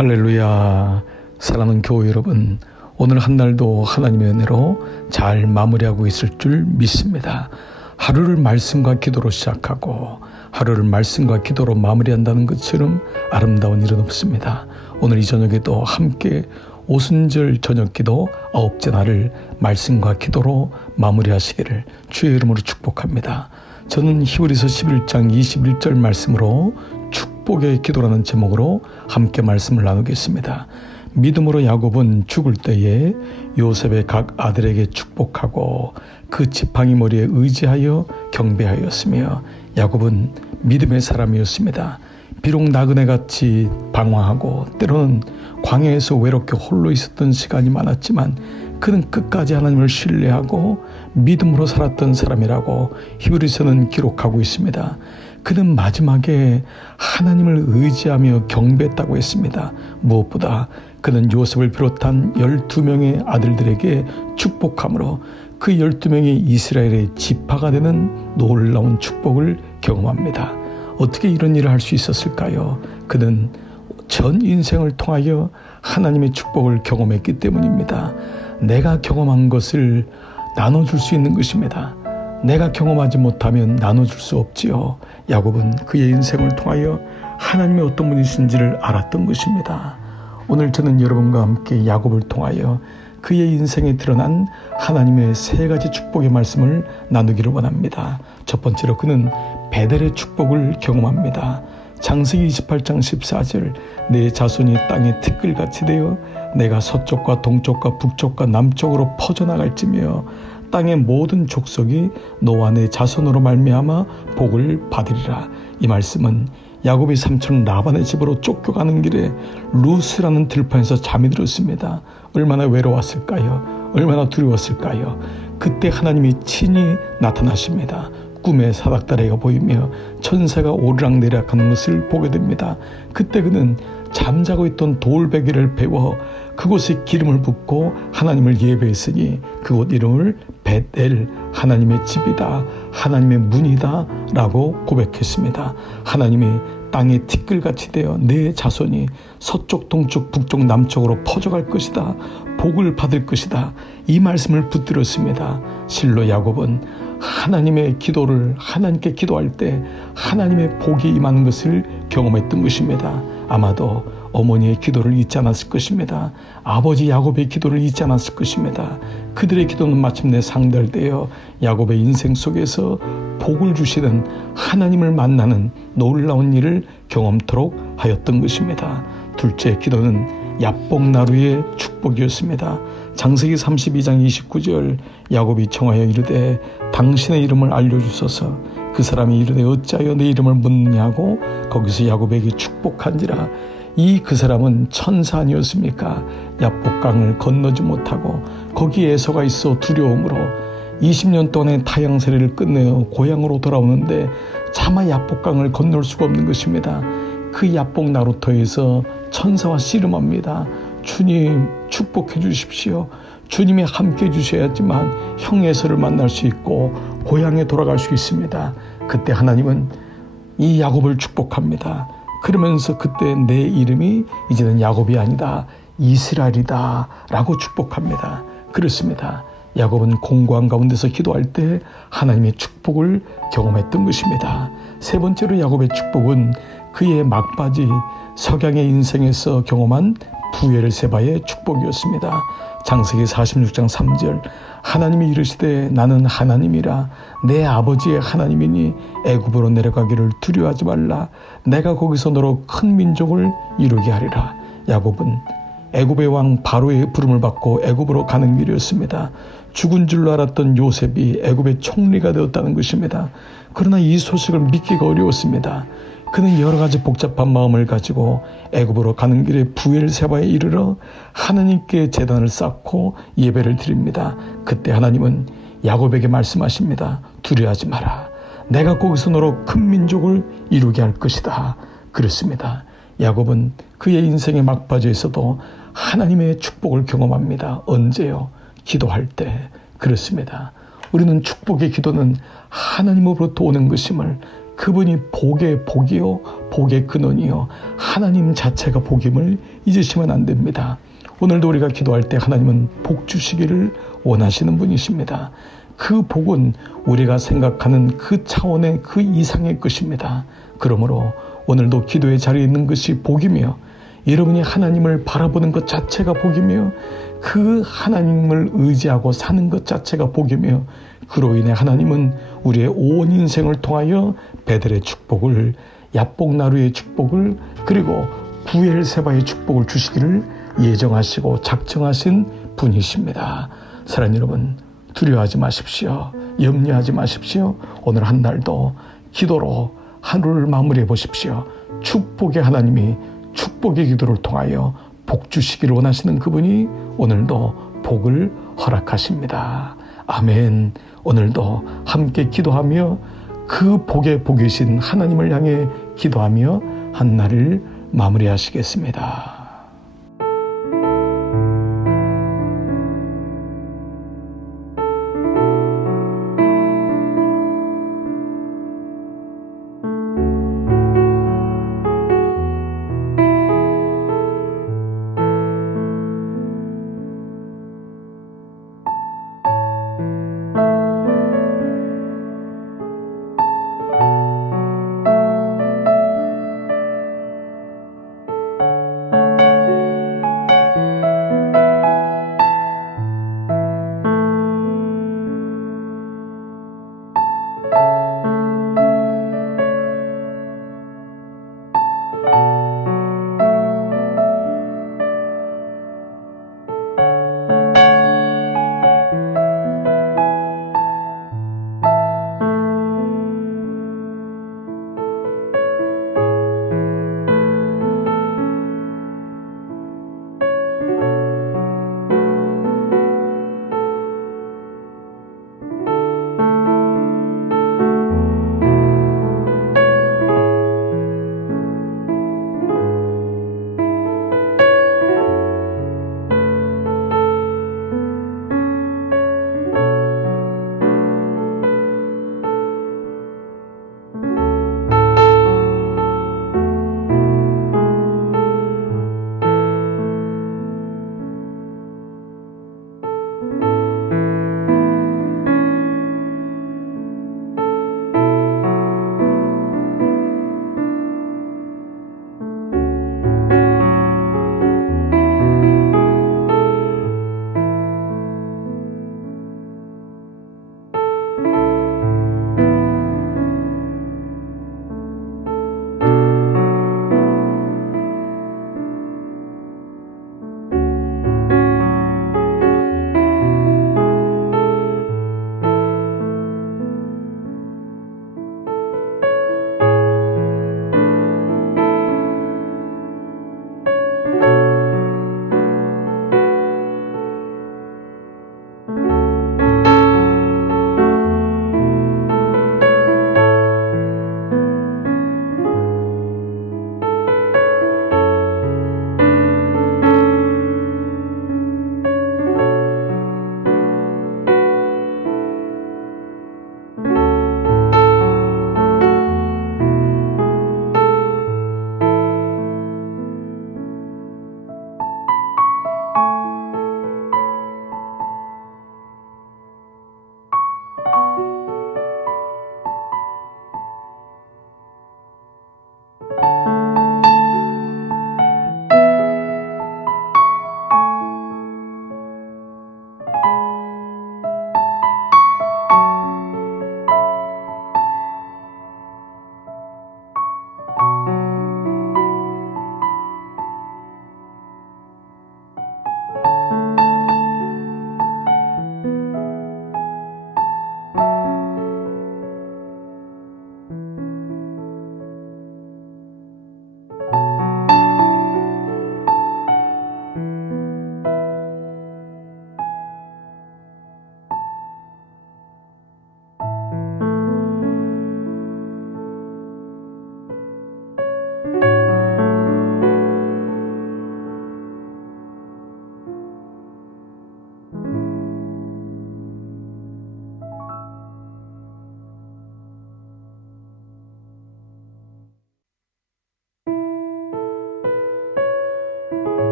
할렐루야. 사랑하는 교회 여러분, 오늘 한 날도 하나님의 은혜로 잘 마무리하고 있을 줄 믿습니다. 하루를 말씀과 기도로 시작하고 하루를 말씀과 기도로 마무리한다는 것처럼 아름다운 일은 없습니다. 오늘 이 저녁에도 함께 오순절 저녁 기도 9째 날을 말씀과 기도로 마무리하시기를 주의 이름으로 축복합니다. 저는 히브리서 11장 21절 말씀으로 축복의 기도라는 제목으로 함께 말씀을 나누겠습니다. 믿음으로 야곱은 죽을 때에 요셉의 각 아들에게 축복하고 그 지팡이 머리에 의지하여 경배하였으며, 야곱은 믿음의 사람이었습니다. 비록 나그네같이 방황하고 때로는 광야에서 외롭게 홀로 있었던 시간이 많았지만 그는 끝까지 하나님을 신뢰하고 믿음으로 살았던 사람이라고 히브리서는 기록하고 있습니다. 그는 마지막에 하나님을 의지하며 경배했다고 했습니다. 무엇보다 그는 요셉을 비롯한 12명의 아들들에게 축복함으로 그 12명이 이스라엘의 지파가 되는 놀라운 축복을 경험합니다. 어떻게 이런 일을 할 수 있었을까요? 그는 전 인생을 통하여 하나님의 축복을 경험했기 때문입니다. 내가 경험한 것을 나눠줄 수 있는 것입니다. 내가 경험하지 못하면 나눠줄 수 없지요. 야곱은 그의 인생을 통하여 하나님의 어떤 분이신지를 알았던 것입니다. 오늘 저는 여러분과 함께 야곱을 통하여 그의 인생에 드러난 하나님의 세 가지 축복의 말씀을 나누기를 원합니다. 첫 번째로 그는 베델의 축복을 경험합니다. 창세기 28장 14절, 내 자손이 땅의 티끌같이 되어 내가 서쪽과 동쪽과 북쪽과 남쪽으로 퍼져나갈지며 땅의 모든 족속이 너와 내 자손으로 말미암아 복을 받으리라. 이 말씀은 야곱이 삼촌 라반의 집으로 쫓겨가는 길에 루스라는 들판에서 잠이 들었습니다. 얼마나 외로웠을까요? 얼마나 두려웠을까요? 그때 하나님이 친히 나타나십니다. 꿈에 사닥다리가 보이며 천사가 오르락내리락 하는 것을 보게 됩니다. 그때 그는 잠자고 있던 돌베개를 베어 그곳에 기름을 붓고 하나님을 예배했으니 그곳 이름을 벳엘, 하나님의 집이다, 하나님의 문이다 라고 고백했습니다. 하나님이 땅에 티끌같이 되어 내 자손이 서쪽, 동쪽, 북쪽, 남쪽으로 퍼져갈 것이다, 복을 받을 것이다, 이 말씀을 붙들었습니다. 실로 야곱은 하나님의 기도를 하나님께 기도할 때 하나님의 복이 임하는 것을 경험했던 것입니다. 아마도 어머니의 기도를 잊지 않았을 것입니다. 아버지 야곱의 기도를 잊지 않았을 것입니다. 그들의 기도는 마침내 상달되어 야곱의 인생 속에서 복을 주시는 하나님을 만나는 놀라운 일을 경험토록 하였던 것입니다. 둘째 기도는 야복나루의 축복이었습니다. 창세기 32장 29절, 야곱이 청하여 이르되 당신의 이름을 알려주소서. 그 사람이 이르되 어찌하여 내 이름을 묻느냐 하고 거기서 야곱에게 축복한지라. 이 그 사람은 천사 아니었습니까? 야복강을 건너지 못하고 거기에 에서가 있어 두려움으로 20년 동안의 타향세례를 끝내어 고향으로 돌아오는데 차마 야복강을 건널 수가 없는 것입니다. 그 야복 나루터에서 천사와 씨름합니다. 주님 축복해 주십시오. 주님이 함께 해 주셔야지만 형 에서를 만날 수 있고 고향에 돌아갈 수 있습니다. 그때 하나님은 이 야곱을 축복합니다. 그러면서 그때 내 이름이 이제는 야곱이 아니다, 이스라엘이다 라고 축복합니다. 그렇습니다. 야곱은 공고한 가운데서 기도할 때 하나님의 축복을 경험했던 것입니다. 세 번째로 야곱의 축복은 그의 막바지 석양의 인생에서 경험한 부엘세바의 축복이었습니다. 창세기 46장 3절, 하나님이 이르시되 나는 하나님이라 내 아버지의 하나님이니 애굽으로 내려가기를 두려워하지 말라. 내가 거기서 너로 큰 민족을 이루게 하리라. 야곱은 애굽의 왕 바로의 부름을 받고 애굽으로 가는 길이었습니다. 죽은 줄로 알았던 요셉이 애굽의 총리가 되었다는 것입니다. 그러나 이 소식을 믿기가 어려웠습니다. 그는 여러 가지 복잡한 마음을 가지고 애굽으로 가는 길에 부엘세바에 이르러 하나님께 제단을 쌓고 예배를 드립니다. 그때 하나님은 야곱에게 말씀하십니다. 두려워하지 마라. 내가 거기서 너로 큰 민족을 이루게 할 것이다. 그렇습니다. 야곱은 그의 인생의 막바지에서도 하나님의 축복을 경험합니다. 언제요? 기도할 때. 그렇습니다. 우리는 축복의 기도는 하나님으로부터 오는 것임을, 그분이 복의 복이요 복의 근원이요 하나님 자체가 복임을 잊으시면 안 됩니다. 오늘도 우리가 기도할 때 하나님은 복 주시기를 원하시는 분이십니다. 그 복은 우리가 생각하는 그 차원의 그 이상의 것입니다. 그러므로 오늘도 기도의 자리에 있는 것이 복이며 여러분이 하나님을 바라보는 것 자체가 복이며 그 하나님을 의지하고 사는 것 자체가 복이며 그로 인해 하나님은 우리의 온 인생을 통하여 베델의 축복을, 야복나루의 축복을, 그리고 구엘세바의 축복을 주시기를 예정하시고 작정하신 분이십니다. 사랑하는 여러분, 두려워하지 마십시오. 염려하지 마십시오. 오늘 한 날도 기도로 하루를 마무리해 보십시오. 축복의 하나님이 축복의 기도를 통하여 복 주시기를 원하시는 그분이 오늘도 복을 허락하십니다. 아멘. 오늘도 함께 기도하며 그 복의 복이신 하나님을 향해 기도하며 한 날을 마무리하시겠습니다.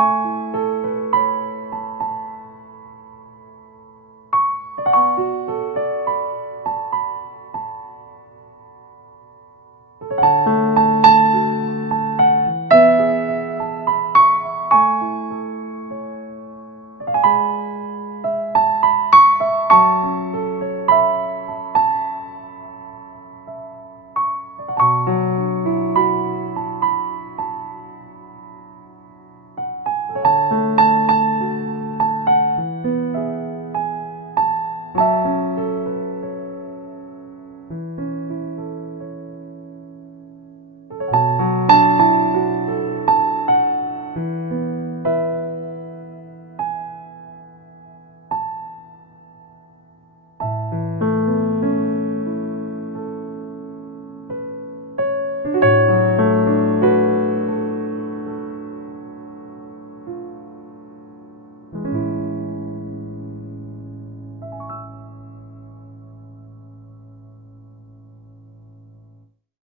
주세요.